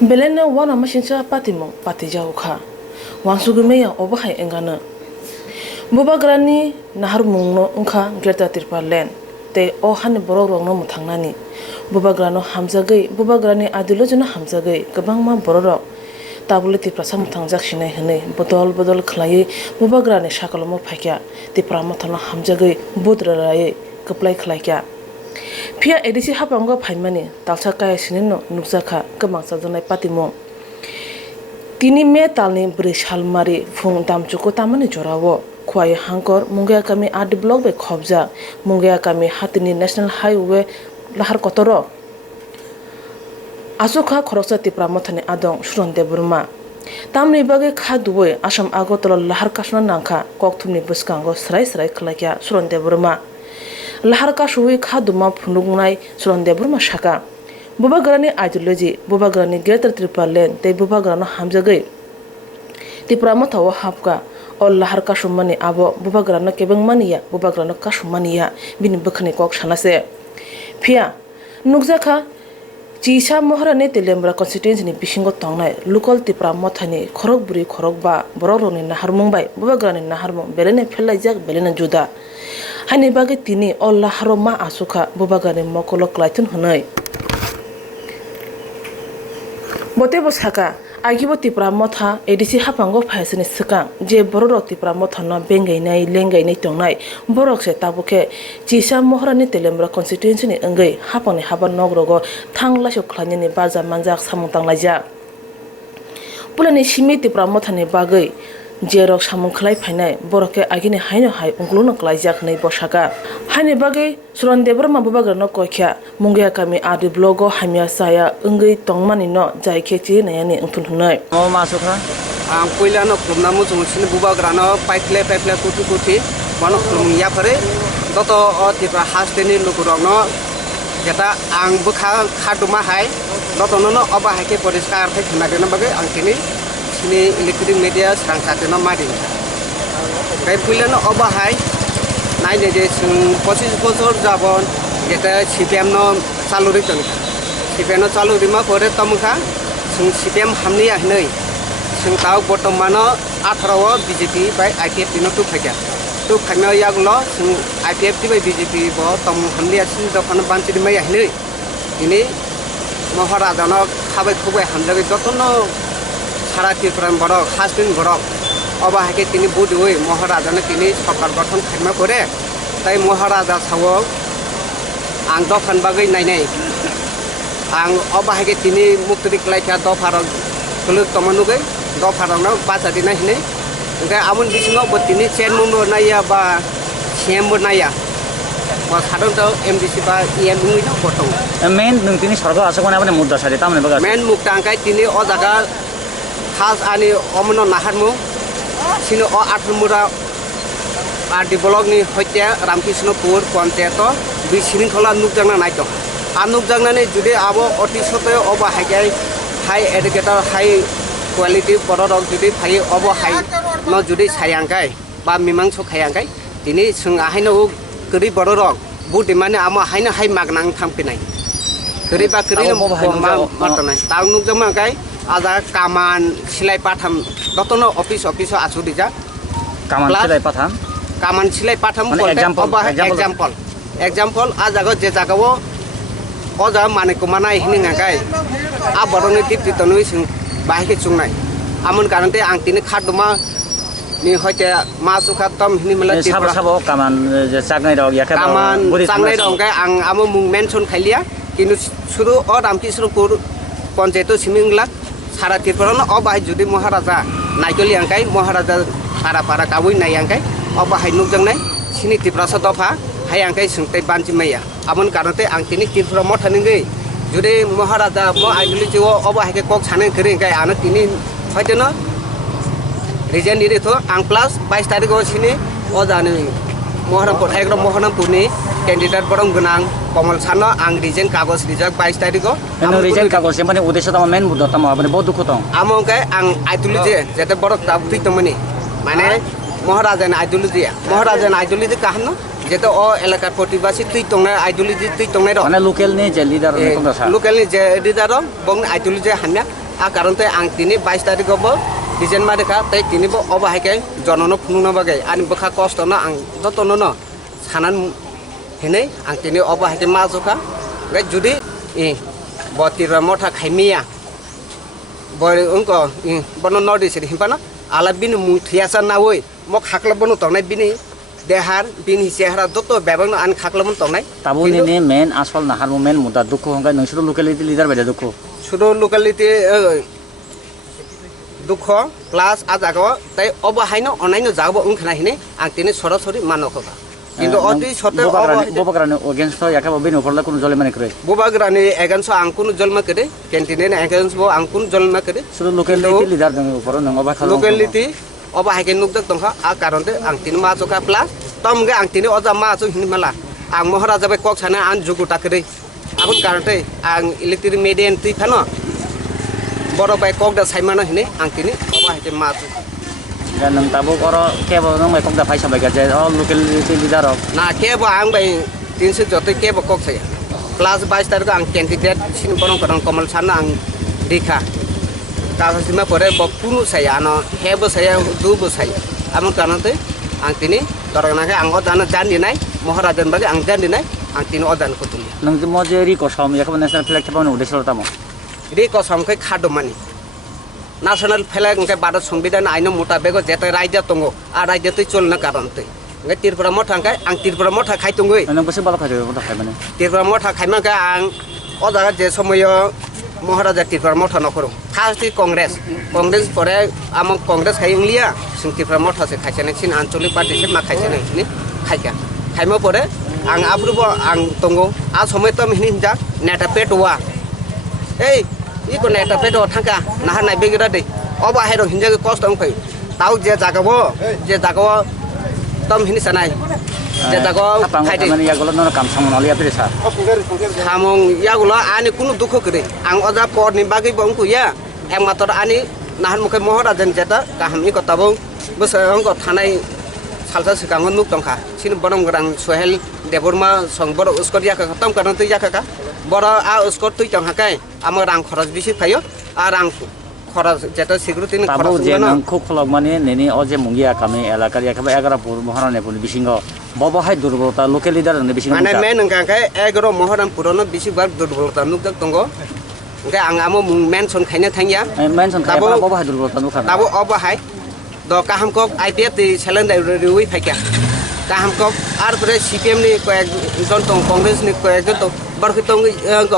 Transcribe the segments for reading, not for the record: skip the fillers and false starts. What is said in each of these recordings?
Belena wana mashincha patimo patija ukha wansugumeya obahai engana bubagrani nahar mungno ungkha greta tirpalen te o han borok no muthangnani bubagrano hamjagai bubagrani adulojona hamjagai gabangma borok tabule TIPRA samuthangjak sinai hne bodol khlai bubagrani sakalomo phaikya TIPRA mothano hamjagai budraraye kaplai khlaikya Pia edisi hapango phaimani talcha kaya sinino nukjaka kamangsa jonai patimo tini me talni brisal mari phung damchuko tamani jorawo khwai hangkor Mungia kami adi block be khobja Mungia kami hatini national highway lahar kotoro kasukha Khoroksa TIPRA mothani adong suronde burma tamni bage kha dubai Assam agotolo lahar kasna nangkha kokthumni buskango srai khlakya suronde burma lahar kasui khaduma phunungnai suronde burma shaka bubagrani ideology bubagrani greater tripalen te bubagrano hamjagai TIPRA mothawo hapka o lahar kasumani abo bubagrano kebengmaniya bubagrano kasumaniya bini bukhani kok sanase phia nukjaka Chisa mohrani telembra constituency ni bisingo tongnai local TIPRA mothani khorokburi khorokba bororoni nahar mumbai bubagrani naharmung belene phelaijak belene juda hani bage tini o laharo ma kasukha bubagrani mokolo klaitun hunai bote bosaka agibo TIPRA motha edisi hapango phaisani sikang je bororo TIPRA motha no bengainai lengainai tongnai borok se tabuke chisa mohrani telembra constituency ni engai hapani haban nogrogo thanglasho khlani ni baja manjak samung tanglaija pulani simi TIPRA motha ni bagai jerok samung khlai phainai boroke agini haino hai ungluno klaijak nei bosaka hani bagai suronde burma bubagrano koikya Mungia kami adi blogo hamia saya engai tongmani no jaike chi nayani ungthun hunai o masukha ang poilano krumnamu jungsin bubagrano paikle kuti mano krumung ya phare toto o TIPRA hasteni lukurongno jeta ang bukha khaduma hai toto no oba haike poriskar thai khunagena bagai ang kini sini electronic media sang sateno mari kai poilano oba hai nai de sung 25 bosor jabon jeta CPM no saluri ton CPM no saluri ma pore tomkha sung CPM hamni ahnei sung tau botomano 18 o BJP bai IPF no tu phakya tu khana yaglo sung IPF ti bai BJP bo tom hamni asin do khana banchi mai ahnei ini maharaja no khabai khubai hamjabi dotono সারা ত্রিপুরার বড় খাসদিন বড় অবাহাকে তিনি বুধই মহারাজানে তিনি সরকার গঠন Khaimah করে তাই মহারাজা Sao আং দফান বাগৈ নাইনাই আং অবাহাকে তিনি মুক্তি ক্লাইখা দফার গলুক তমানুগৈ দফারনো বাজাদি নাহিনে ओमफ्राय आमोन बिसिङाव बो তিনি চেয়ারম্যানबो नाया बा सीएमबो नाया बा साधारणतः एमडीसी बा ईएम नुइनो बटं मेन नोंतिनि सरकार आसाखौना माने मुद्दा सारि तामने बगा मेन मुक्तांकाय তিনি अ जागा खास ani omno naharmu sino o atmura adi blog ni hoitya ramkishnopur panchayato bi siringkhola nukjangna naito anukjangnani judi abo oti sote oba haigai high educator high quality borok judi phai obo high no judi sayangkai ba mimangso khayangkai tini sung ahaino gori borok budi mane amo haina hai magnang thampinai gori ba gori ma martanai tang nukjangma kai ada kaman silai patham dotono office asu dija kaman silai patham example ajago je jagawo oja mane ko manai hininga kai aboroni dipti tonoi sing bahike chungnai amon karante ang tini khaduma ni hoite masukha tom hinimela sabo kaman je chagnai rok yakha kaman changnai rok kai ang amo mung mention khailia kinu suru o ramkishnopur panchayato simingla সারা ত্রিপুরানো অবাহাই যদি মহারাজা নাইকলি আংকাই মহারাজা পারা কাবুই নাই আংকাই অবাহাই নুকজংনাই সিনি ত্রিপুরাসা দফা high আংকাই সুংতাই bungee মাইয়া আমন কারণতে আং তিনি ত্রিপুরা মথানিঙ্গै যদি মহারাজা ম আইডলিজি অবাহাইকে কক সানে করে আংকাই আনো তিনি হয়তোনো রিজেন দিরেতো আং প্লাস 22 তারিখও সিনি অজানি মহারামপুর একদম মহারামপুরনি कैंडिडेट बरं गोनां कमल सानो आं रिजेन कागज रिजाक 22 तारिखो एनो रिजेन कागज माने उद्देश्य तमा मेन मुद्दा तमा माने बहुत दुख दं आमोंकाय आं आइडियोलॉजी जेते बरक ताबुति तमनि माने महाराजान आइडियोलॉजी काहनो जेते ओ एलाकार प्रतिबासी तुइ तंगनाय आइडियोलॉजी तुइ तंगनाय र माने लोकल नि जे लीडर लोकल नि जे लीडर बं आइडियोलॉजी हान्या आ कारण ते आं तिनी 22 तारिखआवबो डिजाइन मारिखा तै तिनिबो अबाहायके जननो खुनुनो बागै आनि बखा कष्टनो आं जतनो न सानान हेनै आं तिनी अबाहायके माजुखा गे जुदि बतिरा मथा खाइमिया बय उनको बनो नर्थ इस्ट हिमपाना आला बिनु मुथियासा नावै म खाखला बनो तनाय बिनि देहार बिनि सेहरा जत बेबांनो आन खाखला बनो तनाय ताबो नि मेन आसल नाहार मेन मुदा दुखु हंगा नोंसोर लकेलिटी लिडार बायदि दुखु सुदो लकेलिटी दुख प्लास आ जागाव तै अबाहायनो अनायनो जागाव उनखना हिने आं तिनि सरासरि मानखा किन्तु अति सते बोबाग्रानि अगेन्स्ट याकाबो बेनो फरला कुनु जलमाने करे बोबाग्रानि एगेन्स्ट आं कुनु जलमा करे केन्टिनेन एगेन्स्ट बो आं कुनु जलमा करे सुदो लकेलिटी लिडार दङ ऊपर नङ अबा खालो लकेलिटी अबाहायके नुकदक दंखा आ कारणते आं तिनि माजका प्लास तमगे आं तिनि अजा माजु हिनमाला आं महाराजा बे कक साना आं जुगु टाकरे आबुन कारणते आं इलेक्ट्रिक मेडियन तिफानो बरो बाय कक दा साइमानो हिने आं तिनि अबाहायके माजु नों ताबो कर केबो नों बाय कक दा फाइसा बाय गाजे लकेलिटी लिडार ना केबो आं बाय 300 जते केबो कक साया प्लास 22 तारिख आं कैंडिडेट सिन बरं करन कमल सान आं देखा कागजमा परे बपुनु साया न हेबो साया दुबो साया आमन कारणते आं तिनि दरगनाके आं अदान जानिनाय महाराजन बागे आं जानिनाय आं तिनि अदान कुतुलिया नों जे मजे रिकसम याकबो नेशनल फ्लैग थाबानो उदेश्य तामो रिकसमकै खादमानि नेशनल फ्लैग के भारत संविधान आइन मुताबिक जेते राज्य तंगो आ राज्य तै चलना कारणते ngai tirpura motha kai ang tirpura motha khai tungui nang bose bala khai motha khai mane tirpura motha khai ma ka ang odaga je somoyo Maharaja tirpura motha nokoro first congress pore among congress khai unglia sing tirpura motha se khai chane sin ancholic party se ma khai chane ni khai ka khai ma pore ang aprubo ang tongo a somoy tom hin ja neta petwa ei iko neta peto thangka naha nai begira de oba hairo hinja ke cost ang khai tau je jagawo tom hini sanai je jago khai মানে ইয়াগুলো ন কাম সামন আলিয়া প্রেসা hamong yagulo ani kunu dukho kre ang oja por ni bagi bongku ya ekmator ani nahan mukhe moharajan jeta kahami kotabo bosang ko thanai salsa sikang nuk tongkha sin borom grang sohel deborma songbor uskor yaka khatam karan tu yaka ka bora a uskor tu tongha kai amar rang kharaj bisi phayo a rang খরচ যেটা security নি খরচ যে নাম খুব ফলক মানে নেনি অজে মুঙ্গিয়া কামে এলাকার একেবারে 11পুর মহারানীপুর বিসিংহ ববহাই দুর্বলতা লোকাল লিডার নে বিসিংহ মানে মেন নংকাকে 11 মহারানীপুরনো বিসিবার দুর্বলতা নুকদক দঙ্গ ओंखाय आं आमो मेनसन खायनो थांगिया मेनसन खायबा बबहाय दुर्बलता नुखा दाबो अबहाय द काहामकक आईपीएफ ति सेलेन्डाय रुइ फायका काहामकक आर परे सीपीएम नि कयेक जन दं कांग्रेस नि कयेक जन दं बरखै दं ग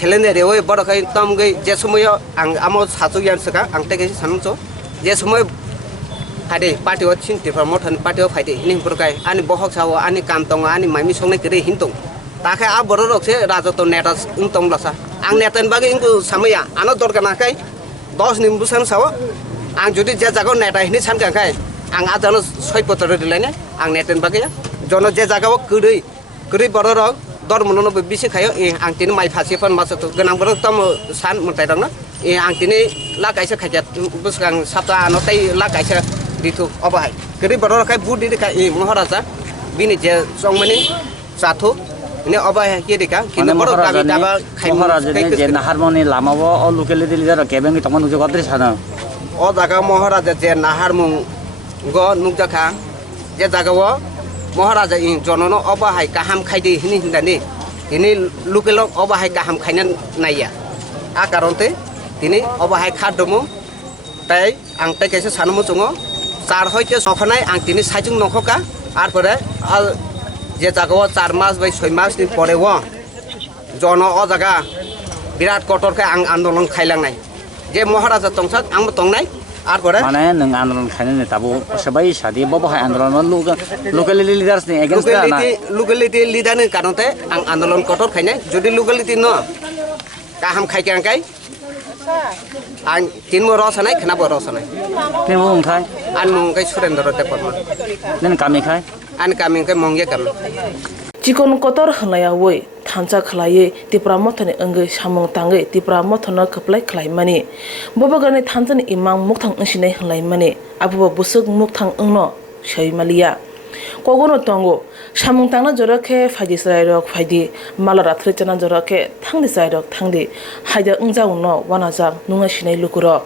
सेलेन्डाय रेवै बरखै तमगै जे समय आं आमो साचु यान सका आं तेगे सानमचो जे समय फादे पार्टी व चिन टिफर मथन पार्टी व फायदे हिनि बरखाय आनि बहक साव आनि काम दं आनि माइमि संनाय करे हिनदं ताखाय आ बर रखसे राजतो नेता उन दंलासा आं नेतान बागे इनकु सामया आनो दरगानाखाय 10 नि बुसान साव आं जुदि जे जागाव नेता हिनि सानखाय आं आजानो 6 पत्र दिलायने आं नेतान बागे जनो जे जागाव कडै बर रक दर मननो बिसि खायो आं तिनि माइ फासि फन मास तो गोनां बर तम सान मथाय दंना आं तिनि ला गायसा खाया बुसगां साता आनो तै ला गायसा दिथु अबहाय कडै बर रखाय बुट दिखाय महाराजा बिनि जे संमनि जाथु ने अबहाय के दिखा किन बर गाबि दाबा खाय महाराजा जे नाहारमनि लामाव अ लोकेलिटी लिडार केबेंगि तमन नुजो गद्रि साना अ जागा महाराजा जे नाहारमु ग नुकजाखा जे जागाव महाराजा इन जननो अबहाय गाहाम खायदे हिनि हिंदानि हिनि लोकेल अबहाय गाहाम खायना नाया आ कारणते दिनै अबहाय खादमु ताय आं तायकेसे सानमु जङो चार हयते सखनाय आं दिनै साइजुं नखका आर परे जे जागाव 4 मास बाय 6 मास नि परे व जन अ जागा बिराट कटरके आं आन्दोलन खायलांनाय जे महाराजा तंसात आंबो तंनाय आर परे माने नों आन्दोलन खायने ताबो सबाय सादि बबहाय आन्दोलन लोकेलिटी लिडार्स नि एगेन्स्ट ना लोकेलिटी लिडार नि कारणते आं आन्दोलन कटर खायनाय जुदि लोकेलिटी न गाहाम खायखांखाय आं तिनमो रसनाय खनाबो रसनाय तिनमो उंखाय आन मुंखाय सुरेन्द्र देबबर्मन नों कामिखाय आन कामिखाय मंगे काम चिकन कतर हलायावै थांचा खलायै तिप्रा मथने अंगै सामं तांगै तिप्रा मथन खप्लाय खलाय माने बबगाने थांजन इमां मुखथां अंसिनाय हलाय माने आबुबा बुसुक मुखथां अंनो सैमालिया কখনো তঙ্গো সামুং তাংনা জরাকে ফাইদি সাইরক ফাইদি মালা রাত্রে চানা জরাকে থাংদি সাইরক থাংদি হাইদা উংজা উন্ন ওয়ানাজা নুঙা সিনাই লুকুরক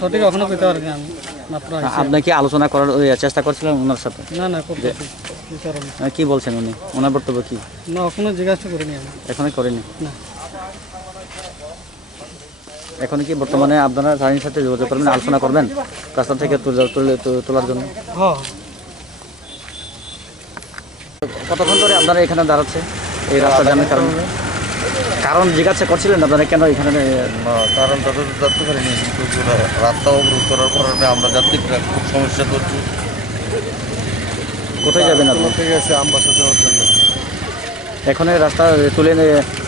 সঠিক এখনো পেতে পারি না মাত্র আপনি কি আলোচনা করার চেষ্টা করছিলেন ওনার সাথে? না না করতে কি বলছেন উনি? ওনার বক্তব্য কি? না এখনো জিজ্ঞাসা করিনি আমি এখনই করেনি। না এখন কি বর্তমানে আপনারা রানীর সাথে যোগাযোগ করবেন, আলোচনা করবেন রাস্তা থেকে তোলার জন্য? হ্যাঁ কতক্ষণ ধরে আপনারা এখানে দাঁড়াচ্ছে এই রাস্তা জ্যামের কারণে? কারণ জিজ্ঞাসা করছিলেন আপনারা কেন এখানে? কারণ তাদের যাত্রী পারিনি, কিন্তু রাস্তা অবরোধ করার কারণে আমরা যাত্রীরা খুব সমস্যা করছি। কোথায় যাবেন আপনি? গেছে আমবাসা যাওয়ার জন্য। এখন রাস্তা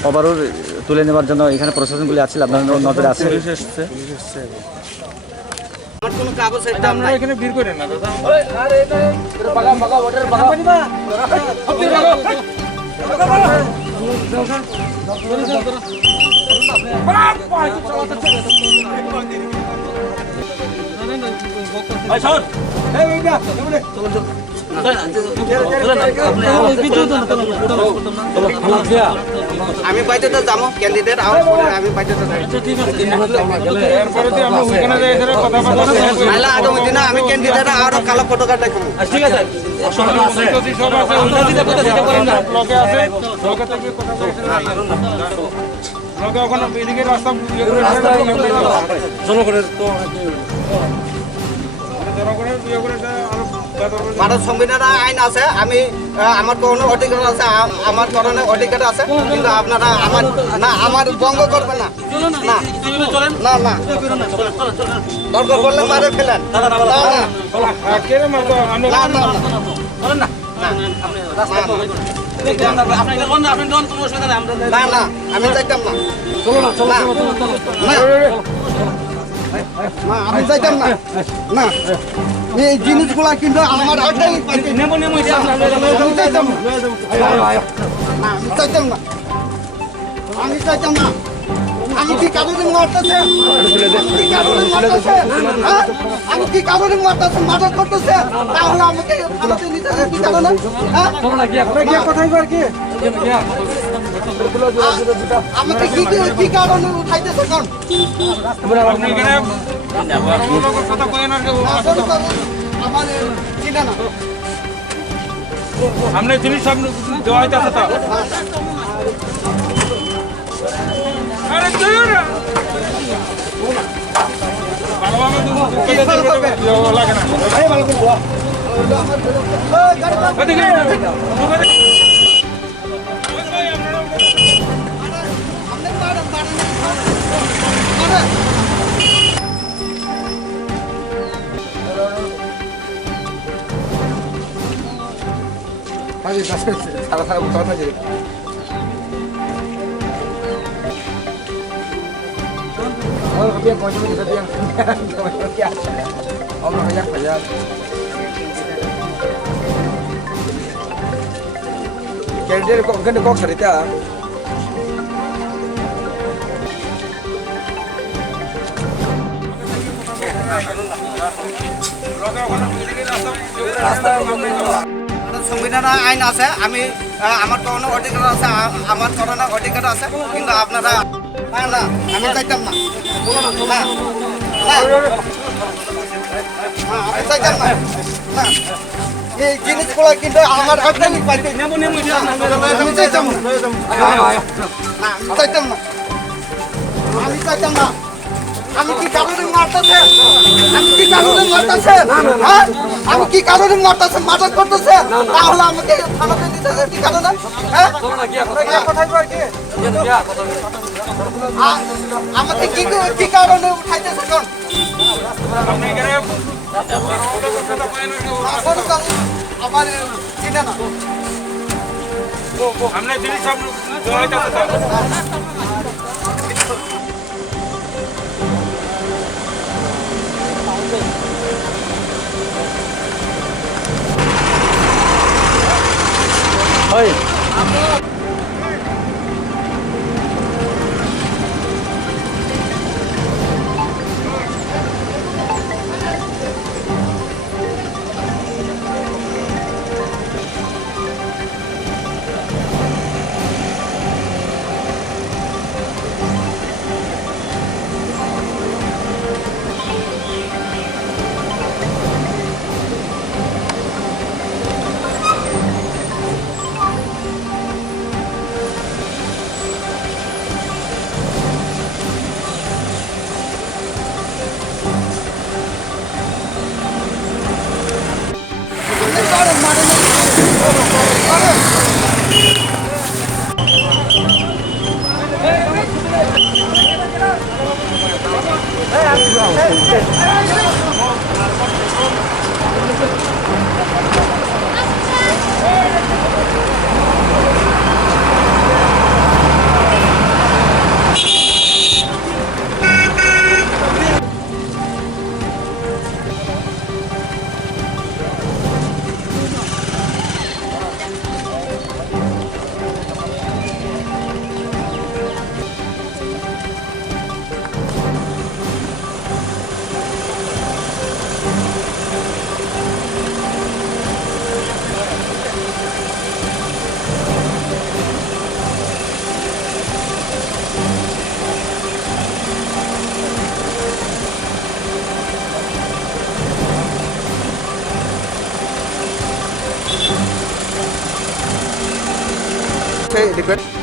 ওভাররোড তুলে নেওয়ার জন্য এখানে প্রশাসনগুলি আছে, আপনার নজরে আছে? পুলিশ এসছে। আমার কোনো কাগজ একদম নাই। এখানে ভিড় করেন না দাদা আমি বাইরেতে যাবো ক্যান্ডিডেট আউট করে আমি বাইরেতে যাই নাইলে আগামী দিনে আমি ক্যান্ডিডেট আউট কালো পতাকা দেখাবো। ঠিক আছে ভারত সংবিধানের আইন আছে, আমি আমার কোনো অধিকার আছে, আমার করণের অধিকার আছে, কিন্তু আপনারা আমার ভঙ্গ করবেন না। না না না দরকার করলে মারে ফেলেন। না না আমি চাইতাম না, আমি চাইতাম না। না এই জিনিসগুলা কিন্তু আমার আগে আমি চাইতাম না। আমি কি কাগজে মারতেছে? আমি কি কাগজে মারতেছে? মার্ডার করতেছে? তাহলে আমাকে থানাতে নিতে কি কারণে? আমাকে কি কারণে উঠাইতেছে? আমার চিন্তা না সামনে জিনিস সব দেওয়া হইতেছে তো Kaya kok ganda kok cerita. সংবিধানের আইন আছে, আমি আমার কোনো অধিকার আছে, আমার করোনা অধিকার আছে, কিন্তু আপনারা না আমি চাইতাম না। আমি চাইতাম না। এই জিনিসগুলো কিন্তু আমার আমি চাইতাম না। আমি চাইতাম না। আমি চাইতাম না। আমি কি কারণে মারতেছে? আমি কি কারণে মারতেছে? আমি কি কারণে মারতেছে? মার্ডার করতেছে? তাহলে আমাকে থানাতে নিতে কি কারণে? আমাকে কি কারণে উঠাইতেছে? আমার চিন্তা না সামনে জিনিস সব দেওয়া হইতেছে তো হয় Saya request.